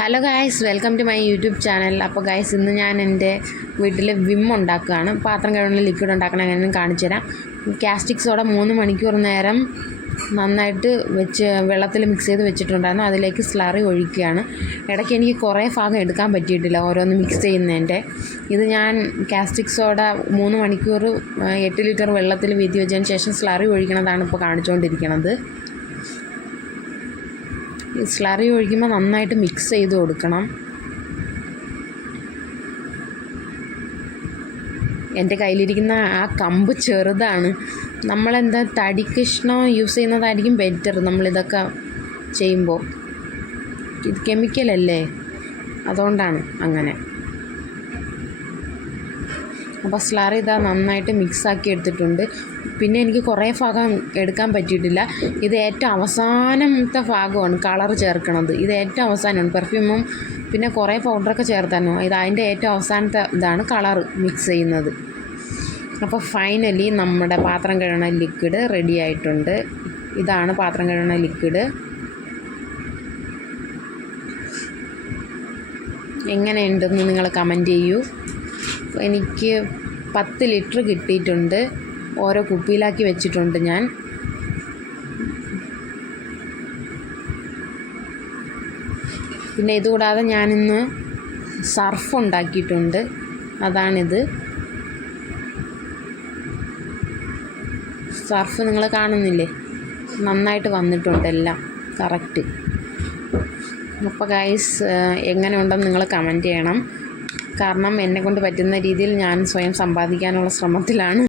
Hello guys, welcome to my YouTube channel. അപ്പോൾ guys, ഇന്ന് ഞാൻ എൻ്റെ വീട്ടിൽ വിം ഉണ്ടാക്കുകയാണ്. പാത്രം കഴുകുന്ന ലിക്വിഡ് ഉണ്ടാക്കണം എങ്ങനെയും കാണിച്ചു തരാം. കാസ്റ്റിക് സോഡ 3 മണിക്കൂർ നേരം നന്നായിട്ട് വെള്ളത്തിൽ മിക്സ് ചെയ്ത് വെച്ചിട്ടുണ്ടായിരുന്നു. അതിലേക്ക് സ്ലറി ഒഴിക്കുകയാണ്. ഇടയ്ക്ക് എനിക്ക് കുറേ ഭാഗം എടുക്കാൻ പറ്റിയിട്ടില്ല ഓരോന്ന് മിക്സ് ചെയ്യുന്നതിൻ്റെ. ഇത് ഞാൻ കാസ്റ്റിക് സോഡ 3 മണിക്കൂർ 8 ലിറ്റർ വെള്ളത്തിൽ വീതി വെച്ചതിന് ശേഷം സ്ലറി ഒഴിക്കണതാണ് ഇപ്പോൾ കാണിച്ചുകൊണ്ടിരിക്കുന്നത്. ഈ സ്ലറി ഒഴിക്കുമ്പോൾ നന്നായിട്ട് മിക്സ് ചെയ്ത് കൊടുക്കണം. എൻ്റെ കയ്യിലിരിക്കുന്ന ആ കമ്പ് ചെറുതാണ്. നമ്മളെന്താ തടി കഷ്ണം യൂസ് ചെയ്യുന്നതായിരിക്കും ബെറ്റർ നമ്മളിതൊക്കെ ചെയ്യുമ്പോൾ. ഇത് കെമിക്കലല്ലേ, അതുകൊണ്ടാണ് അങ്ങനെ. അപ്പോൾ സ്ലറി ഇതാ നന്നായിട്ട് മിക്സാക്കി എടുത്തിട്ടുണ്ട്. പിന്നെ എനിക്ക് കുറേ ഭാഗം എടുക്കാൻ പറ്റിയിട്ടില്ല. ഇത് ഏറ്റവും അവസാനത്തെ ഭാഗമാണ് കളർ ചേർക്കണത്. ഇത് ഏറ്റവും അവസാനമാണ്. പെർഫ്യൂമും പിന്നെ കുറേ പൗഡറൊക്കെ ചേർത്താനോ ഇത് അതിൻ്റെ ഏറ്റവും അവസാനത്തെ ഇതാണ് കളർ മിക്സ് ചെയ്യുന്നത്. അപ്പോൾ ഫൈനലി നമ്മുടെ പാത്രം കഴുകണ ലിക്വിഡ് റെഡി ആയിട്ടുണ്ട്. ഇതാണ് പാത്രം കഴുകണ ലിക്വിഡ്. എങ്ങനെയുണ്ടെന്ന് നിങ്ങൾ കമൻറ്റ് ചെയ്യൂ. എനിക്ക് 10 ലിറ്റർ കിട്ടിയിട്ടുണ്ട്. ഓരോ കുപ്പിയിലാക്കി വെച്ചിട്ടുണ്ട് ഞാൻ. പിന്നെ ഇതുകൂടാതെ ഞാനിന്ന് സർഫ് ഉണ്ടാക്കിയിട്ടുണ്ട്. അതാണിത്. സർഫ് നിങ്ങൾ കാണുന്നില്ലേ, നന്നായിട്ട് വന്നിട്ടുണ്ട് എല്ലാം കറക്റ്റ്. അപ്പോൾ ഗൈസ്, എങ്ങനെ ഉണ്ടെന്ന് നിങ്ങൾ കമൻറ്റ് ചെയ്യണം. കാരണം എന്നെക്കൊണ്ട് പറ്റുന്ന രീതിയിൽ ഞാൻ സ്വയം സമ്പാദിക്കാനുള്ള ശ്രമത്തിലാണ്.